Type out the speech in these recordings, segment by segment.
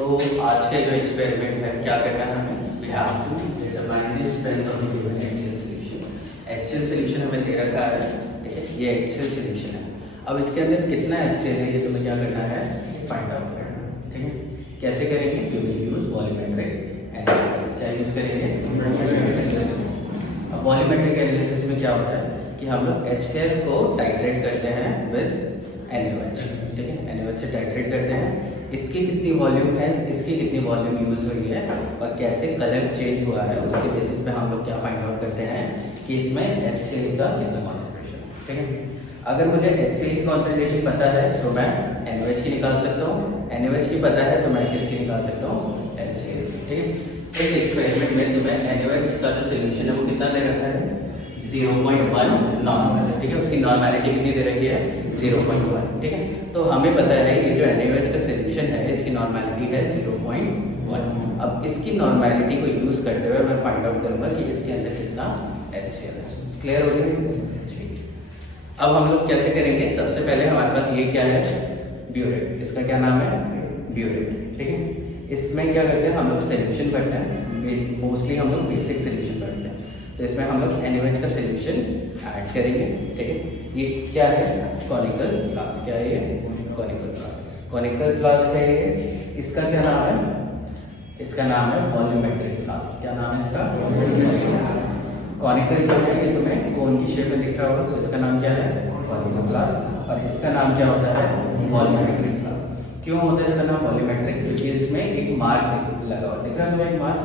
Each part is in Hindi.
तो आज का जो एक्सपेरिमेंट है क्या करना है हमें, we have to determine the strength of the given axial solution. Axial solution हमें दे रखा है, ठीक है, ये एक्सियल सॉल्यूशन है। अब इसके अंदर कितना एक्सियल है ये तुम्हें क्या करना है, फाइंड आउट करना है, ठीक है। कैसे करेंगे, we will use volumetric analysis. क्या यूज करेंगे, वॉल्यूमेट्रिक एनालिसिस। अब वॉल्यूमेट्रिक एनालिसिस में क्या होता है कि हम लोग HCl को टाइट्रेट करते हैं विद NaOH, ठीक है, NaOH से टाइट्रेट करते हैं। इसकी कितनी वॉल्यूम है, इसकी कितनी वॉल्यूम यूज हुई है और कैसे कलर चेंज हुआ है, उसके बेसिस पे हम लोग क्या फाइंड आउट करते हैं कि इसमें HCl का कितना कॉन्सेंट्रेशन, ठीक है। अगर मुझे HCl की कॉन्सेंट्रेशन पता है तो मैं NaOH की निकाल सकता हूँ, NaOH की पता है तो मैं किसकी निकाल सकता हूँ, HCl, ठीक है। इस एक्सपेरिमेंट में तुम्हें NaOH का जो सोल्यूशन है वो कितना दे रखा है, 0.1 नॉर्मल, ठीक है। उसकी नॉर्मैलिटी कितनी दे रखी है, 0.1, ठीक है। तो हमें पता है ये जो NaOH का सोल्यूशन है इसकी नॉर्मैलिटी है 0.1। अब इसकी नॉर्मैलिटी को यूज करते हुए मैं फाइंड आउट करूंगा कि इसके अंदर कितना HCl है। क्लियर हो गया। अब हम लोग कैसे करेंगे, सबसे पहले हमारे पास ये क्या है, ब्यूरेट, इसका क्या नाम है, ब्यूरेट, ठीक है। इसमें क्या करते हैं हम लोग सोल्यूशन पढ़ते हैं, मोस्टली हम लोग बेसिक सोल्यूशन पढ़ते हैं। तो इसमें हम लोग NaOH का सोल्यूशन ऐड करेंगे, ठीक है। ये क्या है, कॉनिकल फ्लास्क, क्या है ये, कॉनिकल फ्लास्क। कॉनिकल फ्लास्क है ये, इसका क्या नाम है, इसका नाम है वॉल्यूमेट्रिक फ्लास्क। क्या नाम है इसका, कॉनिकल क्या है, ये तुम्हें कोन की शेप में दिख रहा होगा, तो इसका नाम क्या है, कॉनिकल फ्लास्क। और इसका नाम क्या होता है, वॉल्यूमेट्रिक फ्लास्क। क्यों होता है इसका नाम वॉल्यूमेट्रिक, क्योंकि इसमें एक मार्क लगा हुआ दिख रहा है, एक मार्क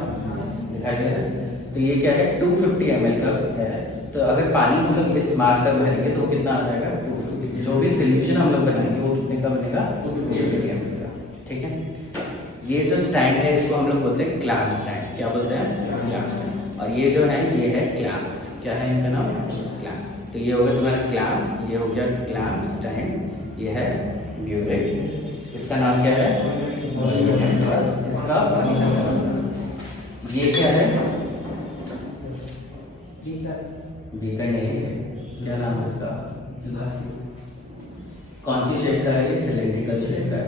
दिखाई दे रहा है। तो ये क्या है, 250 ml का है। तो अगर पानी हम लोग इस मार्क तक भरेंगे तो कितना आ जाएगा, 250। जो भी सोल्यूशन हम लोग बनाएंगे वो कितने का बनेगा, 250 ml का, ठीक है। ये जो स्टैंड है इसको हम लोग बोलते हैं क्लैंप स्टैंड। क्या बोलते हैं, क्लैंप स्टैंड। और ये जो है ये है क्लैंप्स। क्या है इनका नाम, क्लैंप। तो ये हो गया तुम्हारा क्लैंप, ये हो गया क्लैंप स्टैंड, ये है ब्यूरेट। इसका नाम क्या है, इसका ये क्या है, बीकर नहीं है, क्या नाम है इसका, कौन सी शेप का है ये, सिलेंड्रिकल शेप का है,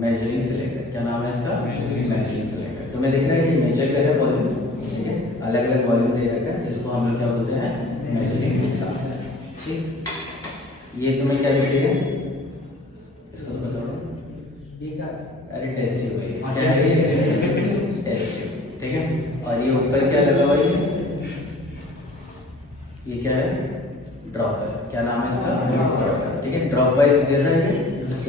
मेजरिंग सिलेंडर। क्या नाम है इसका, मेजरिंग सिलेंडर। तुम्हें दिख रहा है ये मेजर कर रहा है वॉल्यूम, ठीक है, अलग अलग वॉल्यूम दे रखा है, इसको हम लोग क्या बोलते हैं, मेजरिंग ग्लास, ठीक। ये तुम्हें क्या दिख रही है, इसको तो बताओ, ये क्या, अरे टेस्ट ट्यूब है, क्या है ये, टेस्ट ट्यूब, ठीक है। और ये ऊपर क्या लगा हुआ है, ये क्या है, ड्रॉपर। क्या नाम है इसका, ड्रॉपर, ठीक है। ड्रॉप वाइज गिर रहा है,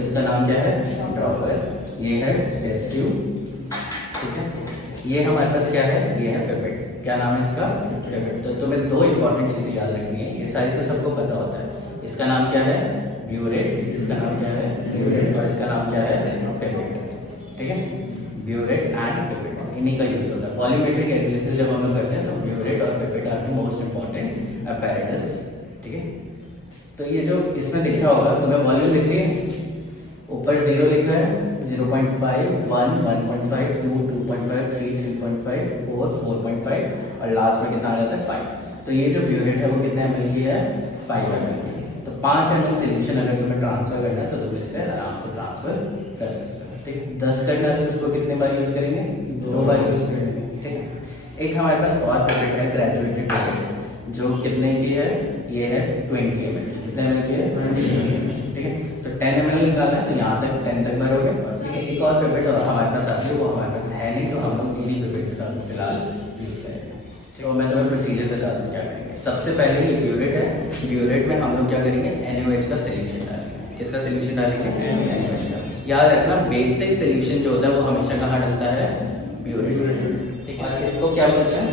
इसका नाम क्या है, ड्रॉपर। ये है टेस्ट ट्यूब, ठीक है। ये हमारे पास क्या है, ये है पिपेट। क्या नाम है इसका, पिपेट। तो तुम्हें दो इंपॉर्टेंट चीजें याद रखनी है, ये सारी तो सबको पता होता है। इसका नाम क्या है, ब्यूरेट, इसका नाम क्या है, ब्यूरेट, और इसका नाम क्या है, पिपेट, ठीक है। ब्यूरेट एंड पिपेट इन्हीं का यूज होता है। वॉल्यूमेट्रिक एनालिसिस जब हम लोग करते हैं तो ब्यूरेट और pipette are the most important apparatus, ठीक है। तो ये जो इसमें दिख रहा होगा तुम्हें वॉल्यूम दिख रही है, ऊपर 0 लिखा है, 0.5, 1, 1.5, 2, 2.5, 3, 3.5, 4, 4.5 और लास्ट में कितना आ जाता है, 5। तो ये जो ब्यूरेट है वो कितना ml की है, 5 ml की। तो 5 ml सोल्यूशन अगर तुम्हें ट्रांसफर करना है तो तुम इससे आराम से ट्रांसफर कर सकते हो, ठीक है। 10 करना है तो इसको कितने बार यूज करेंगे, 2 बार यूज करेंगे, ठीक है। एक हमारे पास और पिपेट है, ग्रेजुएटेड पिपेट, जो कितने की है, ये है 20 ml। कितने ml की है, 20 ml, ठीक है। तो 10 ml निकालना है तो यहाँ तक 10 तक भरोगे, ठीक है। एक और पिपेट हमारे पास आती है, वो हमारे पास है नहीं, तो हम लोग इन्हीं पिपेट्स का फिलहाल यूज करेंगे। तो मैं तुम्हें प्रोसीजर बता दूँ क्या करेंगे। सबसे पहले ये ब्यूरेट है, ब्यूरेट में हम लोग क्या करेंगे, NaOH का सोल्यूशन डालेंगे। किसका सोल्यूशन डालेंगे, NaOH का। याद रखना बेसिक सोल्यूशन जो होता है वो हमेशा कहाँ डलता है, ब्यूरेट, ठीक है। और इसको क्या बोलते हैं,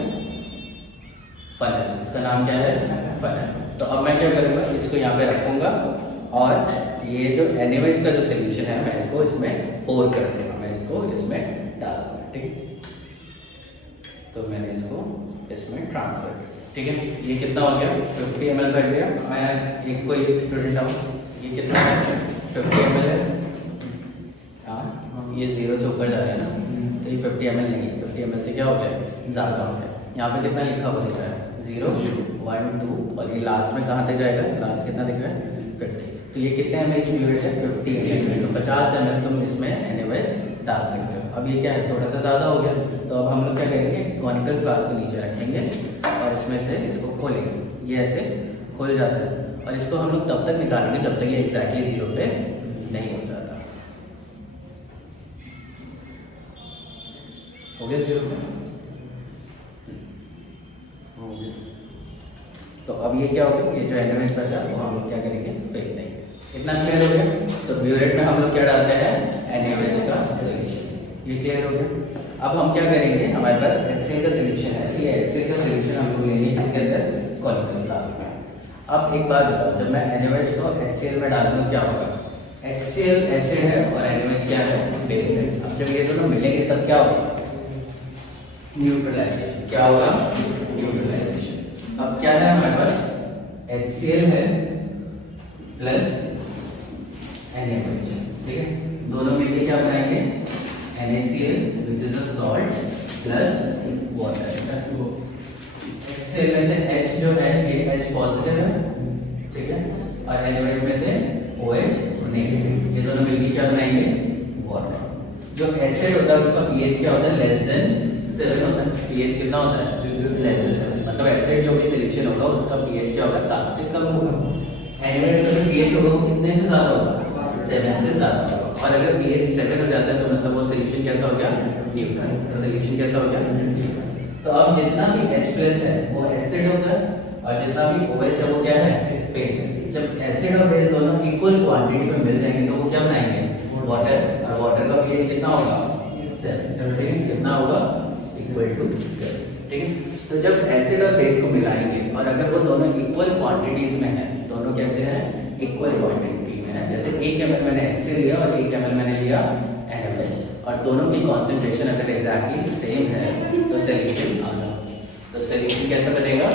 फनल। इसका नाम क्या है, फनल। तो अब मैं क्या करूँगा, इसको यहाँ पे रखूँगा और ये जो NaOH का जो सोल्यूशन है मैं इसको इसमें पोर कर दूँगा, मैं इसको इसमें डाल दूँगा, ठीक है। तो मैंने इसको इसमें ट्रांसफर कर, ठीक है। ये कितना हो गया, 50 ml कर दिया। मैं एक कोई एक स्टूडेंट आऊँ, ये कितना है, 50 ml है, हाँ, ये 0 से ऊपर जा रहा है ना, तो ये 50 ml नहीं है, 50 ml से क्या हो गया, ज़्यादा हो गया। यहाँ पे कितना लिखा हुआ दिख रहा है, 0, 1, 2, और ये लास्ट में कहाँ तक जाएगा, लास्ट कितना दिख रहा है, 50। तो ये कितने ml की ब्यूरेट है, 50 ml। तो 50 ml तुम इसमें NaOH डाल सकते हो। अब ये क्या है, थोड़ा सा ज़्यादा हो गया, तो अब हम लोग क्या करेंगे, कॉनिकल फ्लास्क को नीचे रखेंगे और इसमें से इसको खोलेंगे। ये ऐसे खोल जाता है और इसको हम लोग तब तक निकालेंगे जब तक ये एग्जैक्टली 0 पे नहीं हो जाता। हो गया 0 पे, हो गया। तो अब ये क्या होगा, ये जो एलिमेंट बचा वो हम लोग क्या करेंगे, फेंक देंगे। इतना क्लियर हो गया। तो ब्यूरेट में हम लोग क्या डालते हैं, NaOH का सोल्यूशन। ये क्लियर हो गया। अब हम क्या करेंगे, हमारे पास HCl का सोल्यूशन है, ये HCl का सोल्यूशन हम लोग लेंगे इसके अंदर कॉनिकल फ्लास्क में। अब एक बात बताओ, जब मैं NaOH को HCl में डालूंगा क्या होगा, HCl एसिड है और NaOH क्या है, बेस है। अब जब ये दोनों मिलेंगे तब क्या होगा, न्यूट्रलाइजेशन। क्या होगा, न्यूट्रलाइजेशन। अब क्या है हमारे पास, HCl है प्लस NaOH, ठीक है, दोनों मिलके क्या बनाएंगे, NaCl which is a salt plus water। HCl में से H जो है ये H पॉजिटिव है, ठीक है, और NaOH में से OH नेगेटिव, ये दोनों मिलके क्या बनाएंगे, वाटर। जो एसिड होता है उसका pH क्या होता है, लेस देन 7 होता है। pH कितना होता है, लेस देन 7, मतलब एसिड जो भी सोल्यूशन होगा उसका pH क्या होगा, 7 से कम होगा। NaOH का जो pH होगा वो कितने से ज्यादा होगा, 7 से ज्यादा होगा। और अगर pH 7 हो जाता है तो मतलब वो सोल्यूशन कैसा हो गया, न्यूट्रल। सोल्यूशन कैसा हो गया, न्यूट्रल। तो अब जितना भी H+ है वो एसिड होता है और जितना भी OH है वो क्या है, बेस है। जब एसिड और बेस दोनों इक्वल क्वांटिटी में मिल जाएंगे तो वो क्या बनाएंगे, वाटर। और वाटर का pH कितना होगा, 7, ठीक है, कितना होगा, इक्वल टू 7, ठीक है। तो जब एसिड और बेस को मिलाएंगे और अगर वो दोनों इक्वल क्वांटिटीज में है, दोनों कैसे हैं, इक्वल क्वांटिटी में है, जैसे 1 ml मैंने HCl लिया और 1 ml मैंने लिया NaOH, और दोनों की कॉन्सेंट्रेशन अगर एग्जैक्टली सेम है तो सोल्यूशन आ जाओ। तो सोल्यूशन कैसा बनेगा,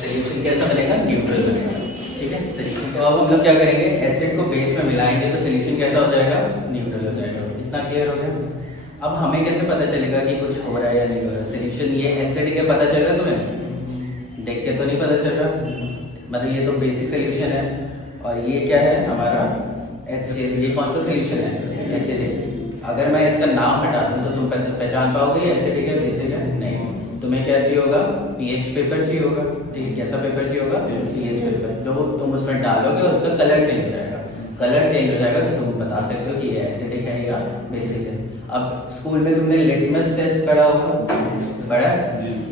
सोल्यूशन कैसा बनेगा, न्यूट्रल बनेगा, ठीक है। सोल्यूशन, तो अब हम लोग क्या करेंगे, एसिड को बेस में मिलाएंगे तो सोल्यूशन कैसा हो जाएगा, न्यूट्रल हो जाएगा। इतना क्लियर हो गया। अब हमें कैसे पता चलेगा कि कुछ हो रहा है या नहीं हो रहा, सोल्यूशन ये एसिड के पता चल रहा है तुम्हें, देख के तो नहीं पता चल रहा, मतलब ये तो बेसिक सोल्यूशन है और ये क्या है हमारा HCl, ये कौन सा सोल्यूशन है, एसिडिक। अगर मैं इसका नाम हटा दूं तो तुम पहचान पाओगे ये एसिडिक है, बेसिक है, नहीं। तुम्हें क्या चाहिए होगा, pH पेपर चाहिए होगा, ठीक है, कैसा पेपर चाहिए होगा, pH पेपर, जो तुम उसमें डालोगे और उसका कलर चेंज हो जाएगा। कलर चेंज हो जाएगा तो तुम बता सकते हो कि ये एसिडिक है या बेसिक है। अब स्कूल में तुमने लिटमस टेस्ट पढ़ा होगा, पढ़ा,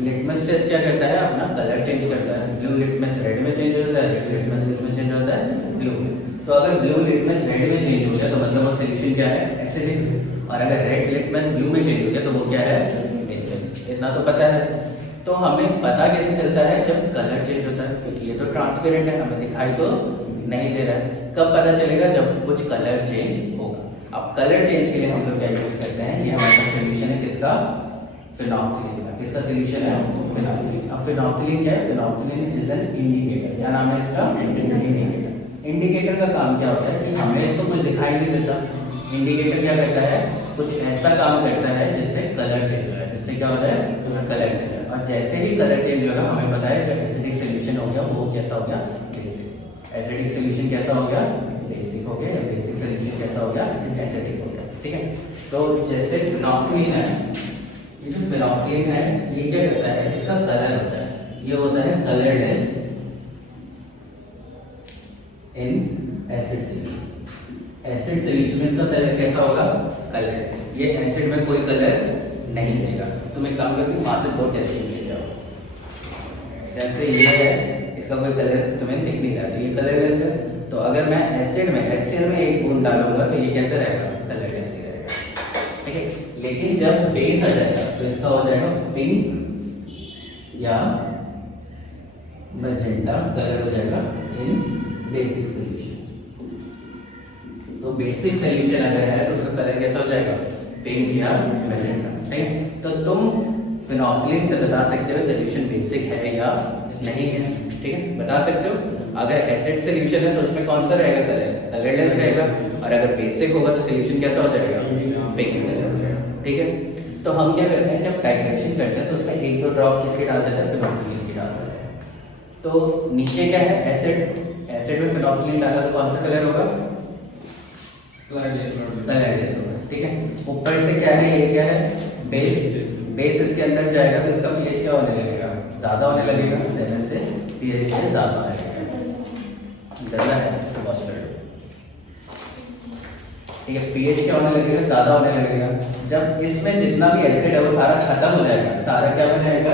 लिटमस टेस्ट क्या करता है, अपना कलर चेंज करता है। ब्लू लिटमस रेड में चेंज होता है, रेड लिटमस किसमें चेंज होता है, ब्लू में। तो अगर ब्लू लिटमस रेड में चेंज हो गया तो मतलब वो सोल्यूशन क्या है, एसिडिक, और अगर रेड लिटमस ब्लू में चेंज हो गया तो वो क्या है, बेसिक। इतना तो पता है। तो हमें पता कैसे चलता है, जब कलर चेंज होता है, क्योंकि ये तो ट्रांसपेरेंट है, हमें दिखाई तो नहीं दे रहा है। कब पता चलेगा, जब कुछ कलर चेंज होगा। अब कलर चेंज के लिए हम लोग क्या यूज करते हैं, ये हमारा सोल्यूशन है किसका, फिनोल्फ्थालीन का। किसका सोल्यूशन है, फिनोल्फ्थालीन। अब फिनोल्फ्थालीन क्या है, फिनोल्फ्थालीन इज एन इंडिकेटर। क्या नाम है इसका, इंडिकेटर। इंडिकेटर का काम क्या होता है कि हमें तो कुछ दिखाई नहीं देता, इंडिकेटर क्या करता है, कुछ ऐसा काम करता है जिससे कलर चेंज हो रहा है, जिससे क्या होता है, कलर चेंज। और जैसे ही कलर चेंज होगा हमें पता है जब एसिडिक सोल्यूशन हो गया वो कैसा हो गया, बेसिक। एसिडिक सोल्यूशन कैसा हो गया, बेसिक हो गया। बेसिक सोल्यूशन कैसा हो गया, एसिडिक हो गया, ठीक है। तो जैसे फिनोल्फ्थालीन है, ये जो फिनोल्फ्थालीन है ये क्या करता है, इसका कलर होता है, ये होता है colourless in acid solution. Acid solution में इसका कलर कैसा होगा, कलरलेस। ये एसिड में कोई कलर नहीं देगा। तुम एक काम करके वहां से 2 टेस्टिंग ले जाओ, जैसे ये है इसका कोई कलर तुम्हें दिख नहीं रहा तो ये कलरलेस है। तो अगर मैं एसिड में HCl में 1 बूंद डालूंगा तो ये कैसे रहेगा, कलरलेस ही रहेगा, ठीक है। लेकिन जब बेस आ जाएगा तो इसका हो जाएगा पिंक या मैजेंटा कलर हो जाएगा इन बेसिक सोल्यूशन। तो बेसिक सोल्यूशन अगर है तो उसका कलर कैसा हो जाएगा, पिंक या मैजेंटा, ठीक। तो तुम फिनोल्फ्थालीन से बता सकते हो सोल्यूशन बेसिक है या नहीं है, ठीक है, बता सकते हो। अगर एसिड सोल्यूशन है तो उसमें कौन सा रहेगा, कलर कलरलेस रहेगा, और अगर बेसिक होगा तो सोल्यूशन कैसा हो जाएगा, पिंक कलर हो जाएगा, ठीक है। तो हम क्या करते हैं, जब टाइट्रेशन करते हैं तो उसमें 1-2 ड्रॉप किसके डाल देते हैं, फिनोल्फ्थालीन की डाल देते हैं। तो नीचे क्या है, एसिड, एसिड में फिनोल्फ्थालीन डाला तो कौन सा कलर होगा, कलरलेस होगा, ठीक है। ऊपर से क्या है, ये क्या है, बेस। बेस इसके अंदर जाएगा तो इसका पीएच क्या होने लगेगा, ज़्यादा होने लगेगा, 7 से धीरे धीरे ज़्यादा होने लगेगा। ज़्यादा है इसको वॉश कर लो, ठीक है। पीएच क्या होने लगेगा, ज़्यादा होने लगेगा। जब इसमें जितना भी एसिड है वो सारा खत्म हो जाएगा, सारा क्या बन जाएगा,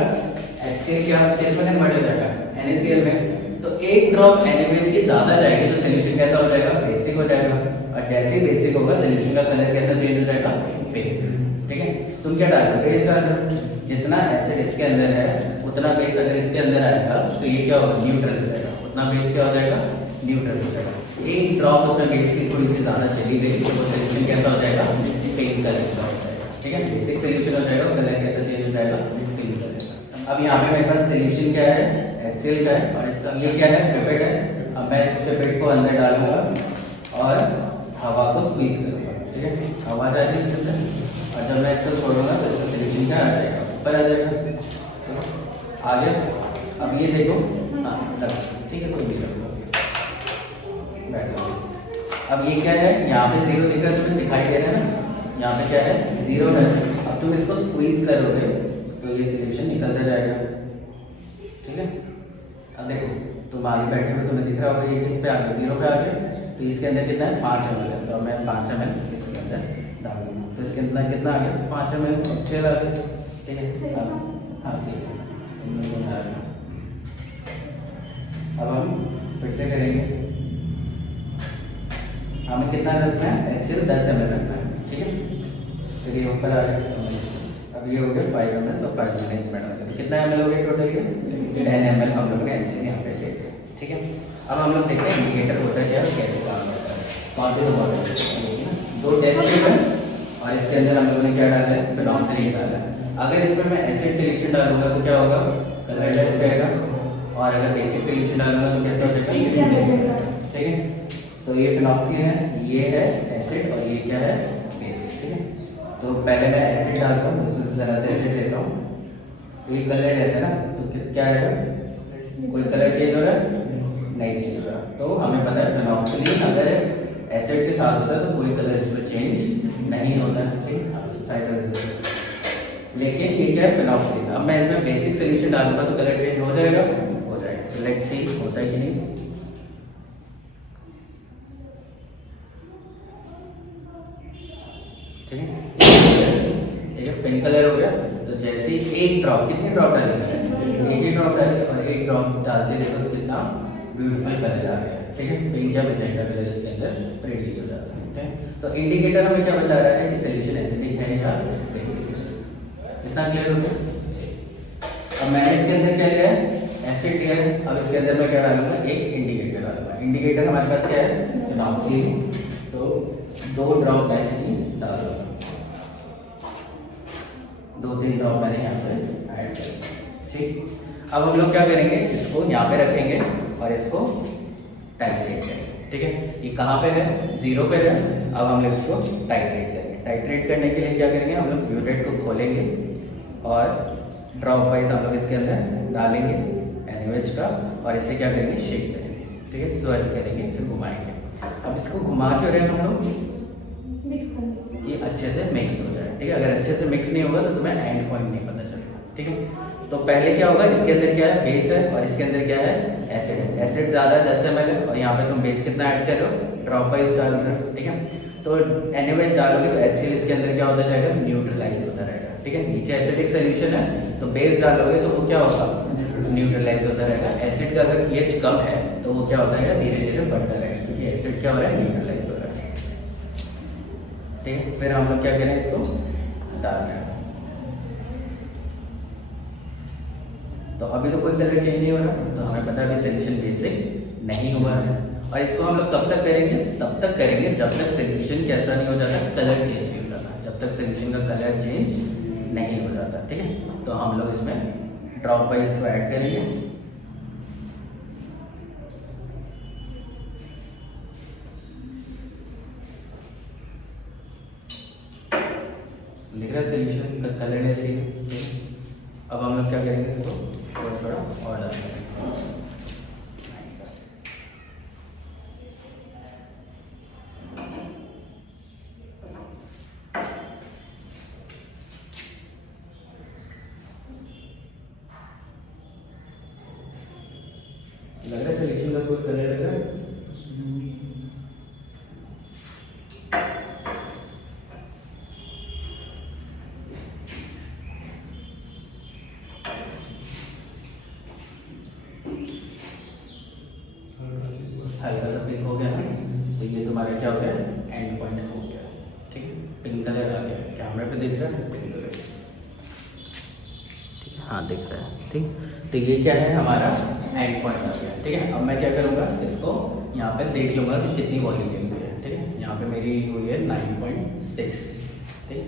HCl क्या किसमें कन्वर्ट हो जाएगा, NaCl में। तो एक ड्रॉप NaOH की ज़्यादा जाएगी तो सोल्यूशन कैसा हो जाएगा, बेसिक हो जाएगा। और जैसे ही बेसिक होगा सोल्यूशन का कलर कैसा चेंज हो जाएगा, पिंक, ठीक है। तुम क्या डाल रहे हो, बेस डाल रहे हो। जितना एसिड इसके अंदर है उतना बेस अगर इसके अंदर आएगा तो ये क्या होगा, न्यूट्रल हो जाएगा। उतना बेस क्या हो जाएगा, न्यूट्रल हो जाएगा। एक ड्रॉप उसमें बेस की थोड़ी सी ज़्यादा चली गई तो वो सोल्यूशन कैसा हो जाएगा, पिंक कलर का हो जाएगा, ठीक है। बेसिक सोल्यूशन हो जाएगा, कलर कैसा चेंज हो जाएगा, पिंक कलर। अब यहाँ पे मेरे पास सोल्यूशन क्या है, HCl का है, और इसका ये क्या है, पिपेट है। अब मैं इस पिपेट को अंदर डालूंगा और हवा को स्क्वीज करूंगा, ठीक है। हवा जाएगी इसके अंदर और जब मैं इसको छोड़ूंगा तो इसका सोल्यूशन क्या आ जाएगा, ऊपर आ जाएगा। आ गया। अब ये देखो, हाँ ठीक है, कोई नहीं, बैठ जाओ। अब ये क्या है, यहाँ पे 0 दिख रहा है, तुम्हें दिखाई दे रहा है ना, यहाँ पे क्या है, 0 है। अब तुम इसको स्क्वीज करोगे तो ये सोल्यूशन निकलता जाएगा, ठीक है। अब देखो तुम आगे बैठे हुए, तुम्हें दिख रहा होगा ये किस पे आ गया, 0 पे आ गया। तो इसके अंदर कितना है, 5 ml है, तो मैं 5 ml इसके अंदर डाल दूँगा। तो इसके अंदर कितना आ गया, 5 ml, 6 आ गया, ठीक है। हाँ ठीक है, अब हम फिर से करेंगे। हमें कितना रखना है, HCl 10 ml रखना है, ठीक है। फिर ये ऊपर आ गया। अब ये हो गया 5 ml, तो 5 ml इसमें डाल देंगे। कितना ml हो गया टोटल, ये 10 ml हम लोग ने HCl यहाँ पे ले, ठीक है। अब हम लोग देखते हैं इंडिकेटर होता है क्या, कैसे काम होता है, कौन से दो टेस्ट ट्यूब है और इसके अंदर हम लोगों ने क्या डाला है, फिनोल्फथलीन डाला है। अगर इसमें मैं एसिड सोल्यूशन डालूंगा तो क्या होगा, कलरलेस रहेगा, और अगर बेसिक सोल्यूशन डालूंगा तो कैसा हो जाएगा, ठीक है। तो ये फिनोल्फथलीन है, ये है एसिड और ये क्या है, बेस, ठीक है। तो पहले मैं एसिड डालता हूँ, इसमें से जरा से एसिड देता हूँ, तो ये कलरलेस है ना, तो क्या आएगा, कोई कलर चेंज हो रहा है, नहीं चेंज हो रहा। तो हमें पता है फिनोल्फथलीन अगर एसिड के साथ होता है तो कोई कलर इसमें चेंज नहीं होता है, ठीक। लेकिन ये क्या है, फिनोल्फथलीन। अब मैं इसमें बेसिक सोल्यूशन डालूंगा तो कलर चेंज हो जाएगा, हो जाएगा। तो लेट्स सी होता है कि नहीं, ठीक है, पिंक कलर हो गया। तो जैसे ही एक ड्रॉप, कितनी ड्रॉप डालेंगे, एक ही ड्रॉप डालेंगे, और एक ड्रॉप डालते देखो तो कितना ब्यूटीफुल कलर आ गया, ठीक है। पिंक या मैजेंटा कलर इसके अंदर प्रोड्यूस हो जाता है, ठीक है। तो इंडिकेटर हमें क्या बता रहा है कि सोल्यूशन एसिडिक है या बेसिक है, इतना क्लियर हो गया। अब मैंने इसके अंदर क्या लिया है, एसिड लिया है। अब इसके अंदर मैं क्या डालूंगा, एक इंडिकेटर डालूंगा। इंडिकेटर हमारे पास क्या है, फिनोल्फथलीन, तो 2 ड्रॉप मैं इसकी डाल दूंगा, 2-3 ड्रॉप मैंने यहाँ पे ऐड कर, ठीक। अब हम लोग क्या करेंगे, इसको यहाँ पे रखेंगे और इसको टाइट्रेट करेंगे, ठीक है। ये कहाँ पे है, 0 पे है। अब हम लोग इसको टाइट्रेट करेंगे। टाइट्रेट करने के लिए क्या करेंगे, हम लोग ब्यूटेट को खोलेंगे और ड्रॉप वाइज हम लोग इसके अंदर डालेंगे NaOH का, और इसे क्या करेंगे, शेक करेंगे, ठीक है, स्वर करेंगे, इसे घुमाएंगे। अब इसको घुमा क्यों रहे हैं हम लोग, ये अच्छे से मिक्स हो जाए, ठीक है। अगर अच्छे से मिक्स नहीं होगा तो तुम्हें एंड पॉइंट नहीं पता चलेगा, ठीक है। तो पहले क्या होगा, इसके अंदर क्या है, बेस है, और इसके अंदर क्या है, एसिड है। एसिड ज़्यादा है, 10 ml है, और यहाँ पे तुम बेस कितना ऐड कर रहे हो, ड्रॉप वाइज डाल रहे हो, ठीक है। तो NaOH डालोगे तो HCl इसके अंदर क्या होता जाएगा, न्यूट्रलाइज होता रहेगा, ठीक है। नीचे एसिडिक सोल्यूशन है, तो बेस डालोगे तो वो क्या होगा, न्यूट्रलाइज होता रहेगा। एसिड का अगर pH कम है तो वो क्या होता है, धीरे धीरे बढ़ता रहेगा, क्योंकि एसिड क्या हो रहा है, न्यूट्रलाइज हो रहा है, ठीक है। फिर हम लोग क्या करें, इसको डाल रहे हैं। तो अभी तो कोई कलर चेंज नहीं हो रहा, तो हमें पता है अभी सोल्यूशन बेसिक नहीं हुआ है। और इसको हम लोग कब तक करेंगे, तब तक करेंगे जब तक सोल्यूशन कैसा नहीं हो जाता, कलर चेंज नहीं हो जाता, जब तक सोल्यूशन का कलर चेंज नहीं हो जाता, ठीक है। तो हम लोग इसमें ड्रॉप वाइज इसको ऐड करेंगे। लिख रहा है सोल्यूशन का कलर ऐसे ही। अब हम लोग क्या करेंगे, इसको थोड़ा थोड़ा और डालेंगे। लग रहा है सिलेक्शन का कोई कलर लग रहा है? हल्का सा पिंक हो गया ना, तो ये तुम्हारा क्या हो गया, एंड पॉइंट हो गया। ठीक है, पिंक कलर आ गया, कैमरा पे दिख रहा है पिंक कलर। ठीक है, हाँ दिख रहा है। ठीक, तो ये क्या है, हमारा एंड पॉइंट आ गया। ठीक है, अब मैं क्या करूँगा, इसको यहाँ पे देख लूँगा कि कितनी वॉल्यूम यूज हुई है। ठीक है, यहाँ पे मेरी हुई है 9.6। ठीक,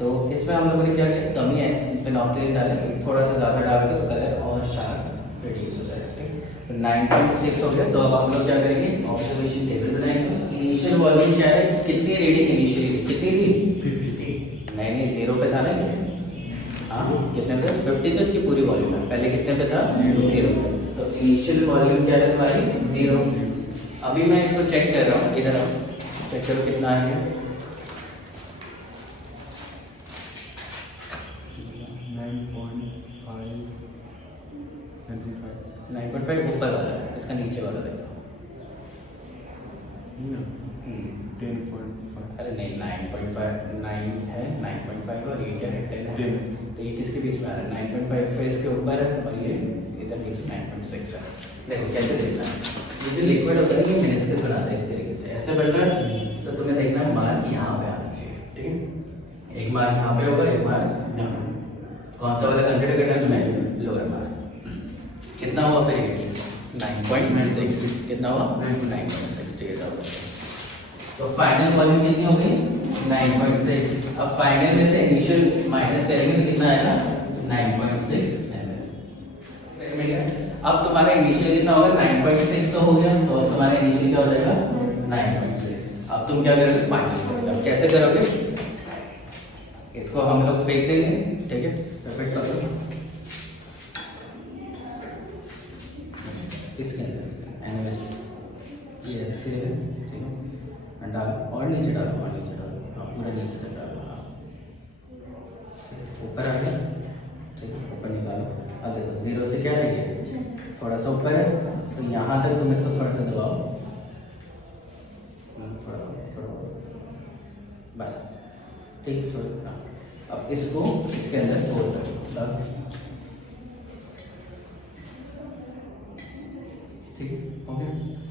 तो इसमें हम लोगों ने क्या किया, कमी है फिनोक्सिलिन डाले, तो थोड़ा सा ज़्यादा डालोगे तो कलर और शार्प रिड्यूस हो जाएगा। ठीक, तो 9.6 हो गया। तो अब हम लोग क्या करेंगे, ऑब्जर्वेशन टेबल बनाएंगे। इनिशियल वॉल्यूम क्या है, कितनी रीडिंग इनिशियली कितनी थी? नहीं, 0 पे था ना ये। हाँ, कितने पे? 50 तो इसकी पूरी वॉल्यूम है। पहले कितने पे था? 0। तो इनिशियल वॉल्यूम क्या है हमारी? 0। अभी मैं इसको चेक कर रहा हूँ, इधर आओ, चेक करो कितना है। 9.5 ऊपर वाला है, इसका नीचे वाला देखो। 10.5। अरे नहीं, 9.5 9 है, 9.5 और ये क्या है, 10 है। तो ये किसके बीच में आ रहा है? 9.5 पे इसके ऊपर है और ये इधर नीचे 9.6 है। देखो कैसे देखना है, ये जो लिक्विड होता है ये मेनिस्कस बनाता है इस तरीके से, ऐसे बन रहा है। तो तुम्हें देखना है मार्क यहाँ पे आना चाहिए। ठीक है, एक मार्क यहाँ पे होगा, एक मार्क यहाँ पे। कौन सा वाला कंसिडर करना है तुम्हें? Lower mark. कितना हुआ फिर ये? 9.6। कितना हुआ? 9.6। ठीक है, तो फाइनल वॉल्यूम कितनी हो गई? 9.6। अब फाइनल में से इनिशियल माइनस करेंगे तो कितना आएगा? 9.6 ml। अब तुम्हारा इनिशियल कितना होगा? 9.6 तो हो गया, तो अब तुम्हारा इनिशियल क्या हो जाएगा? 9.6। अब तुम क्या करोगे? फाइनल। अब कैसे करोगे? इसको हम लोग फेंक देंगे। ठीक है, रिपीट कर दो इसके अंदर एनिमल्स ये ऐसे है। ठीक है, डालो और नीचे डालो, और नीचे डालो, हाँ पूरा नीचे तक डालो। हाँ, ऊपर आ गया। ठीक है, ऊपर निकालो। अब देखो 0 से क्या है, ये थोड़ा सा ऊपर है, तो यहाँ तक तुम इसको थोड़ा सा दबाओ, थोड़ा बस। ठीक है, छोड़ो। हाँ, अब इसको इसके अंदर तोड़ दो। ठीक है, हो गया।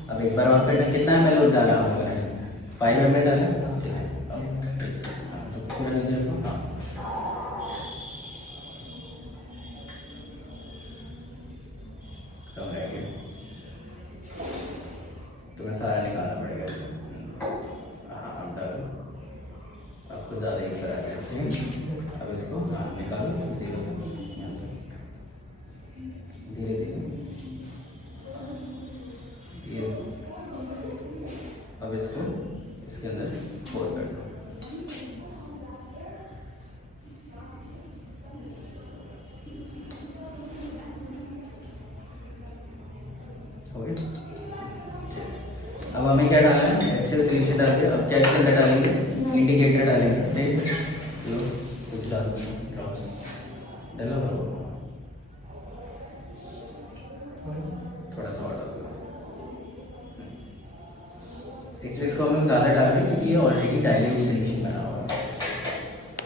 अब एक बार और करना, कितना ml डाला आपका? 5 ml डाला। ठीक है, अब पूरा नीचे रखो। हाँ, कम रह गया, तुम्हें सारा निकालना पड़ेगा। हाँ, अब डालो, अब कुछ ज़्यादा ही करा दिया। ठीक है, अब इसको हाँ निकालो 0 तक, धीरे धीरे। ये अब इसको इसके अंदर पोर कर दो। हो गया। अब हमें क्या डालना है? एक्सेल सोल्यूशन डाल के अब क्या इसके अंदर डालेंगे? इंडिकेटर डालेंगे। ठीक, लो कुछ डाल दो, ड्रॉप्स डालो, थोड़ा सा और डाल दो। इसको हम लोग ज़्यादा डाल दें क्योंकि ये ऑलरेडी डायलेट सोल्यूशन बना हुआ है।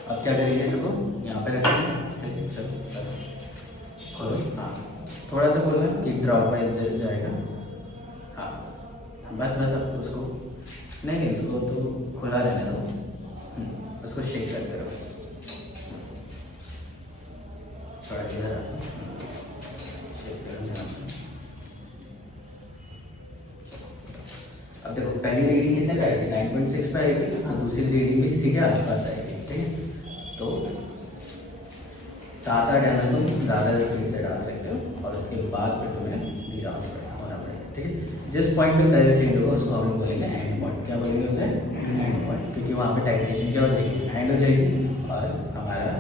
अब क्या करेंगे, इसको यहाँ पे रखेंगे। ठीक है, चलो खोलो। हाँ, थोड़ा सा खोलना कि ड्रॉप वाइज जाएगा। हाँ, बस अब उसको नहीं, इसको तो खुला रहने दो, उसको शेक करते रहो। थोड़ा इधर शेक करो। अब देखो पहली रीडिंग कितने पे आई थी? 9.6 पे आई थी। हाँ, दूसरी रीडिंग भी इसी के आसपास आई थी। ठीक है, तो 7-8 ml तुम ज़्यादा स्पीड से डाल सकते हो और उसके बाद फिर तुम्हें धीरे होना पड़ेगा। ठीक है, जिस पॉइंट पे कलर चेंज होगा उसको हम लोग बोलेंगे एंड पॉइंट। क्या बोलेंगे उसे? एंड पॉइंट, क्योंकि वहाँ पे टाइट्रेशन क्या हो जाएगी? एंड हो जाएगी और हमारा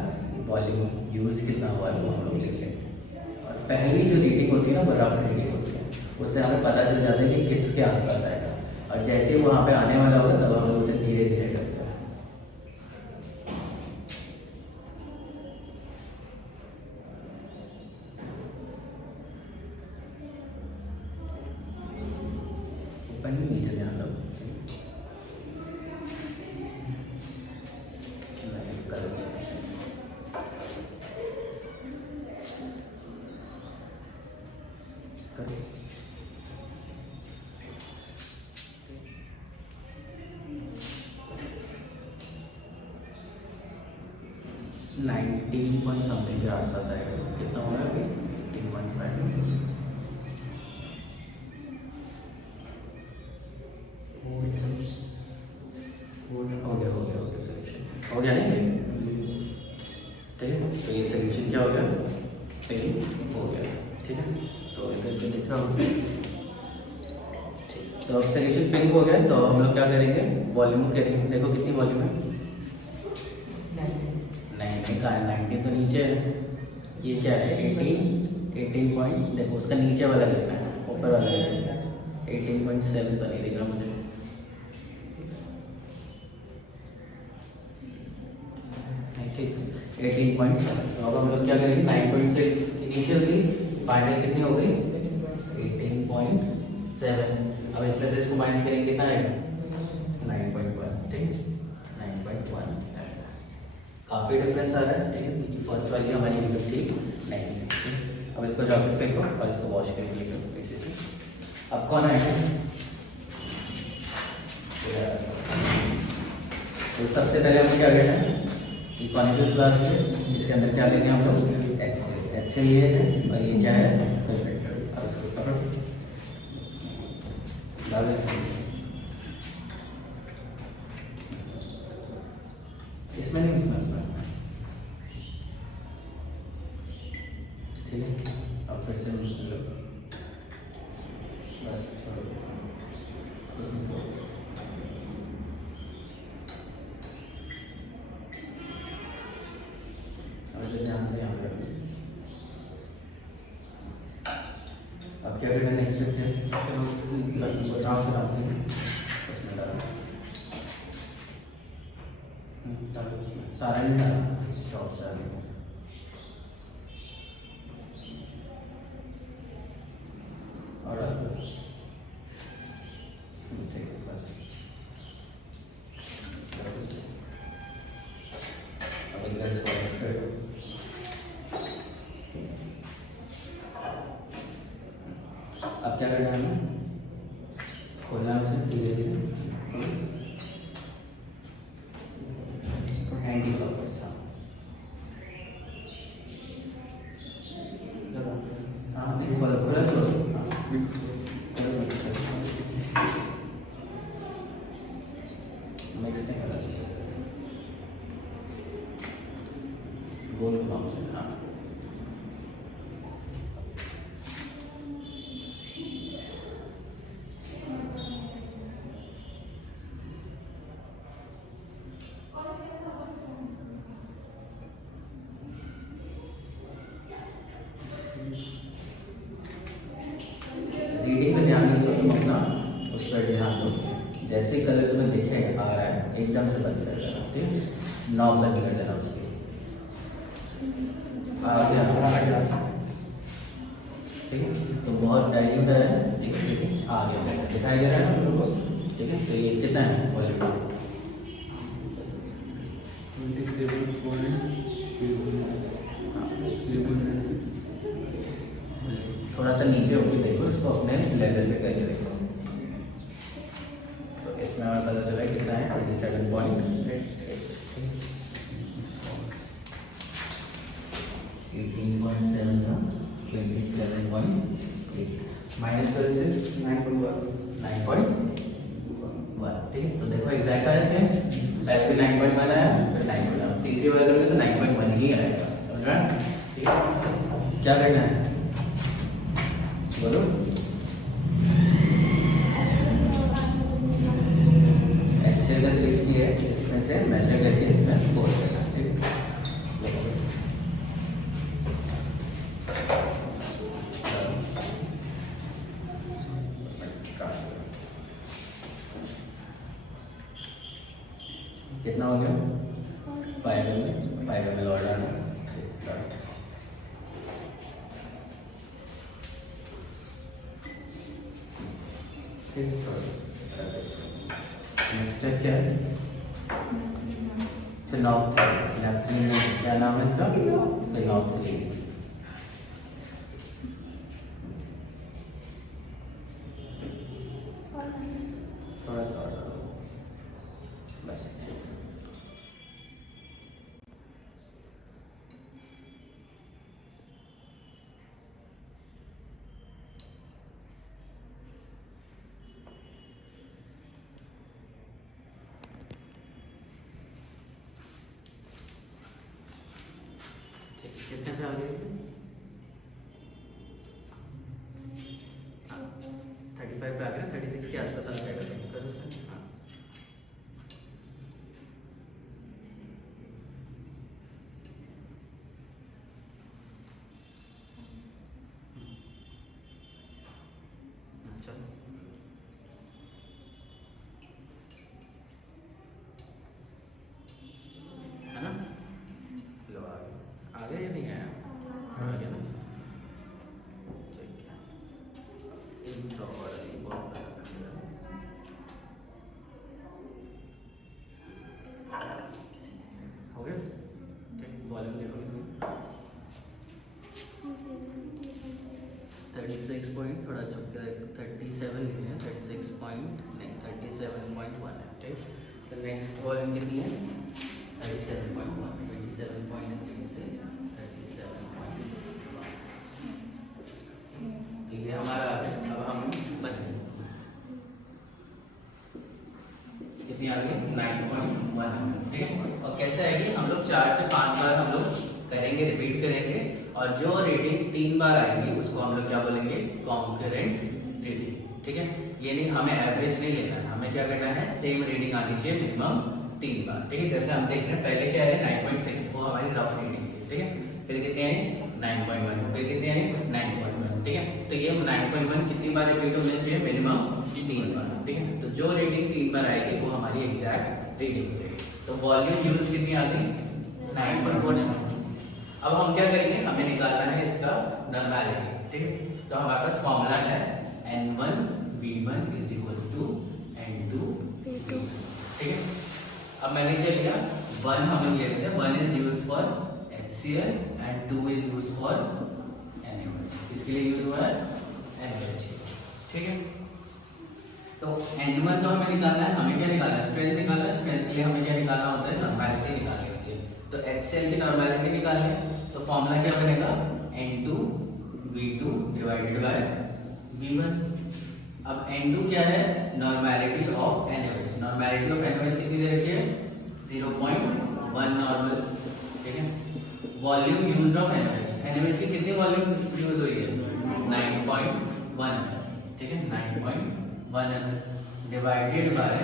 वॉल्यूम यूज़ कितना हुआ है वो हम लोग लिख लेंगे। और पहली जो रीडिंग होती है ना, वो रफ रीडिंग होती है, उससे हमें पता चल जाता है कि किसके आसपास आएगा। और जैसे ही वहाँ पे आने वाला होगा तब हम लोग उसे धीरे धीरे करते हैं। 19 पॉइंट समथिंग के आसपास आएगा। कितना हो रहा है अभी? 18.5। हो गया सोल्यूशन हो गया नहीं? ठीक है, तो ये सोल्यूशन क्या हो गया? पिंक हो गया। ठीक है, तो इधर पे दिख रहा होगा। ठीक, तो अब सोल्यूशन पिंक हो गया, तो हम लोग क्या करेंगे? वॉल्यूम करेंगे। देखो कितनी वॉल्यूम है? नहीं कहा है, 90 तो नीचे है। ये क्या है? 18 पॉइंट। देखो उसका नीचे वाला देखना है, ऊपर वाला देखना है। 18.7 तो नहीं दिख रहा मुझे। ठीक, 18.7। तो अब हम लोग क्या करेंगे? 9.6 इनिशियल थी, फाइनल कितनी हो गई? 18.7। अब इस में से इसको माइनस करेंगे, कितना आएगा? 9.1। ठीक, 9.1। काफ़ी डिफरेंस आ रहा है। ठीक है, क्योंकि फर्स्ट वाली हमारी एकदम ठीक नहीं है। अब इसको जाकर फेंको और इसको वॉश करके लेकर इसी से। अब कौन आएगा? तो सबसे पहले हम क्या करना है? इक्वालिटी क्लास है, इसके अंदर क्या लेंगे हम लोग? एक्स ये है और ये क्या है? अब इसको पकड़ो, डाल इसमें नहीं, इसमें ठीक है। अब फिर से मतलब बस छोड़ो, उसमें ध्यान से यहाँ कर। अब क्या करना? नेक्स्ट स्टेप है बताओ फिर आपसे उसमें डालो उसमें सारा नहीं डाला, स्टॉप डालो और डालो। ठीक है, बस अब इधर इसको मिक्स कर दो। अब क्या करना है हमें? खोलना है उसे धीरे धीरे, हैंडी क्लॉकवाइज। हाँ नहीं, खोलो खोलो मिक्स नहीं करना चाहिए गोल घुमाओ से। हाँ रीडिंग पे ध्यान नहीं दो तुम अपना, उस पर ध्यान दो। जैसे कलर तुम्हें दिखे आ रहा है एकदम से बंद कर देना। ठीक है, नॉब बंद कर देना उसकी। ठीक है, तो बहुत डाइल्यूट है। ठीक है, ठीक है, आ गया, दिखाई दे रहा है हम लोग को। ठीक है, तो ये कितना है वॉल्यूम? 27.7। थोड़ा सा नीचे होकर देखो इसको, अपने लेवल पे करके देखो। तो इसमें हमें पता चला कितना है? 27.8। 18.7 था, 27.8 माइनस कर से 9.1। ठीक है, तो देखो एग्जैक्ट आया सेम। पहले भी 9.1 आया, फिर 9.1, तीसरी बार करोगे तो 9.1 ही आएगा। समझ रहा है? ठीक है, क्या करना है बोलो? एक्सेल का सिलेक्ट किया है, इसमें से मेजर करके इसमें बोल देना। ठीक है, कितना हो गया? 5 ml और डालना। नेक्स्ट स्टेप क्या है? फिनॉक्सिन। क्या नाम है इसका? फिनॉक्सिन। थोड़ा सा और बस। कितने पे आ गए? 35 पे आ गया, 36 के आसपास आ जाएगा। करो सर। हाँ चलो, है ना? लो आ गया या नहीं आया? आ गया ना? ठीक है, एक और बहुत बड़ा हो गया। ठीक, वॉल्यूम देखो कितनी? 36 पॉइंट, थोड़ा चुप के 37 लिख रहे हैं, 36 पॉइंट नहीं 37.1 है। ठीक, तो नेक्स्ट वॉल्यूम कितनी है? 37.1, 27.3 से 37.1। तो ये हमारा आ गया। अब हम कितनी आ गई? 9.1। ठीक है, और कैसे आएगी? हम लोग 4 से 5 बार हम लोग करेंगे, रिपीट करेंगे, और जो रीडिंग 3 बार आएगी उसको हम लोग क्या बोलेंगे? Concurrent reading. ठीक है, ये नहीं, हमें एवरेज नहीं लेना है, हमें क्या करना है? सेम रीडिंग आनी चाहिए मिनिमम 3 बार। ठीक है, जैसे हम देख रहे हैं पहले क्या है? 9.6, वो हमारी रफ रीडिंग थी। ठीक है, फिर कितनी आई? 9.1, फिर कितनी आई? 9.1। ठीक है, तो ये 9.1 कितनी बार रिपीट होना चाहिए? मिनिमम 3 बार। ठीक है, तो जो रीडिंग 3 बार आएगी वो हमारी एग्जैक्ट रीडिंग हो जाएगी। तो वॉल्यूम यूज कितनी आ गई? 9.1। अब हम क्या करेंगे? हमें निकालना है इसका नॉर्मैलिटी। ठीक है, तो हमारे पास फॉर्मूला है N1 V1 is equals to N2 V2। ठीक है, अब मैंने क्या लिया? 1 हम लोग ले लेते हैं, 1 is use for HCl and 2 is use for NaOH। इसके लिए यूज हुआ है NaOH। ठीक है, तो N1 तो हमें निकालना है, हमें क्या निकालना है? स्ट्रेंथ निकालना है। स्ट्रेंथ के लिए हमें क्या निकालना होता है? नॉर्मैलिटी निकालनी होती है। तो HCl की नॉर्मैलिटी निकालनी है, तो फॉर्मूला क्या बनेगा? N2 V2 divided by V1। अब N2 क्या है? Normality of NaOH। Normality of NaOH कितनी दे रखी है? 0.1 नॉर्मल। ठीक है, वॉल्यूम यूज्ड ऑफ NaOH की कितनी वॉल्यूम यूज हुई है? 9.1। ठीक है, 9.1 ml डिवाइडेड बाय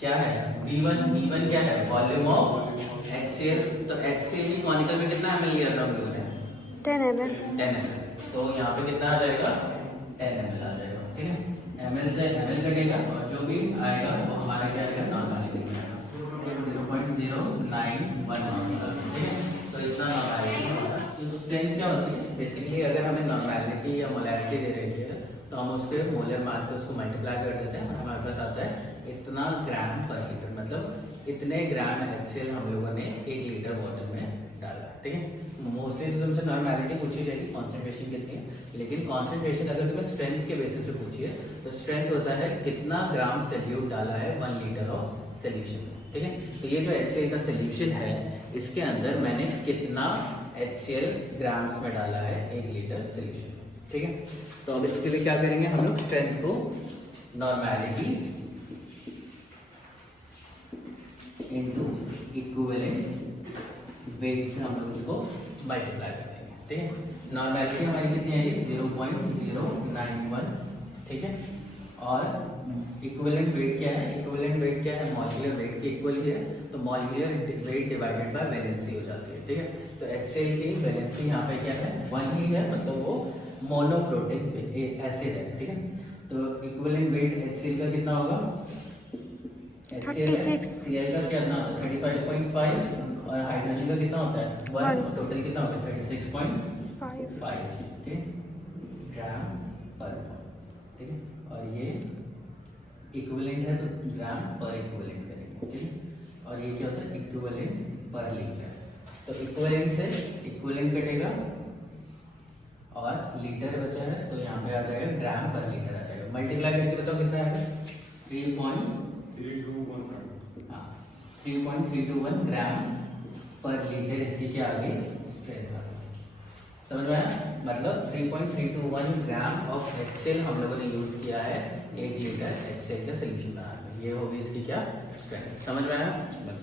क्या है? V1 क्या है? Volume of HCl। तो HCl की कॉनिकल में कितना ml लिया था हम लोगों ने? 10 ml। तो यहाँ पे कितना आ जाएगा? 10 ml आ जाएगा। ठीक है, ml से ml कटेगा और जो भी आएगा वो हमारा क्या आएगा? नॉर्मैलिटी में आएगा। 0.091 नॉर्मल। ठीक है, तो इतना नॉर्मैलिटी। तो स्ट्रेंथ क्या होती है? बेसिकली अगर हमें नॉर्मैलिटी या मोलैरिटी दे रही है तो हम उसके मोलर मास से उसको मल्टीप्लाई कर देते हैं, हमारे पास आता है इतना ग्राम पर लीटर, मतलब इतने ग्राम HCl हम लोगों ने 1 लीटर वाटर में डाला। ठीक है, मोस्टली तो तुमसे नॉर्मैलिटी पूछी जाएगी, कॉन्सेंट्रेशन कितनी है, लेकिन कॉन्सेंट्रेशन अगर तुम्हें स्ट्रेंथ के बेसिस पे पूछी है तो स्ट्रेंथ होता है कितना ग्राम सोल्यूट डाला है 1 लीटर ऑफ सोल्यूशन। ठीक है, तो ये जो HCl का सोल्यूशन है इसके अंदर मैंने कितना HCl ग्राम्स में डाला है 1 लीटर सोल्यूशन। ठीक है, तो अब इसके लिए क्या करेंगे? हम लोग स्ट्रेंथ को नॉर्मैलिटी इनटू इक्विवेलेंट वेट से हम लोग इसको मल्टीप्लाई कर देंगे। ठीक है, नॉर्मैलिटी हमारी कितनी आएगी? 0.091। ठीक है, और इक्विवेलेंट वेट क्या है? इक्विवेलेंट वेट क्या है? मॉलिक्यूलर वेट के इक्वल ही है, तो molecular weight divided by valency हो जाती है। ठीक है, तो HCl की वैलेंसी यहाँ पे क्या है? 1 ही है, मतलब वो मोनोप्रोटीक एसिड है। ठीक है, तो इक्विवेलेंट वेट HCl का कितना होगा? HCl का कितना होता है? 35.5, और हाइड्रोजन का कितना होता है? 1। टोटल कितना होता है? 36.5। ठीक है, ग्राम पर। ठीक है, और ये इक्विवेलेंट है तो ग्राम पर इक्विवेलेंट करेंगे। ठीक है, और ये क्या होता है? इक्विवेलेंट पर लीटर। तो इक्विवेलेंट से इक्विवेलेंट कटेगा और लीटर बचा है तो यहाँ पे आ जाएगा ग्राम पर लीटर आ जाएगा। मल्टीप्लाई करके बताओ कितना आएगा? 3.321 ग्राम पर लीटर इसकी क्या आ गई? स्ट्रेंथ आ गई। समझ में आया? मतलब 3.321 ग्राम ऑफ HCl हम लोगों ने यूज किया है 1 लीटर HCl का सोल्यूशन बनाने में। ये होगी इसकी क्या? स्ट्रेंथ। समझ में आया? बस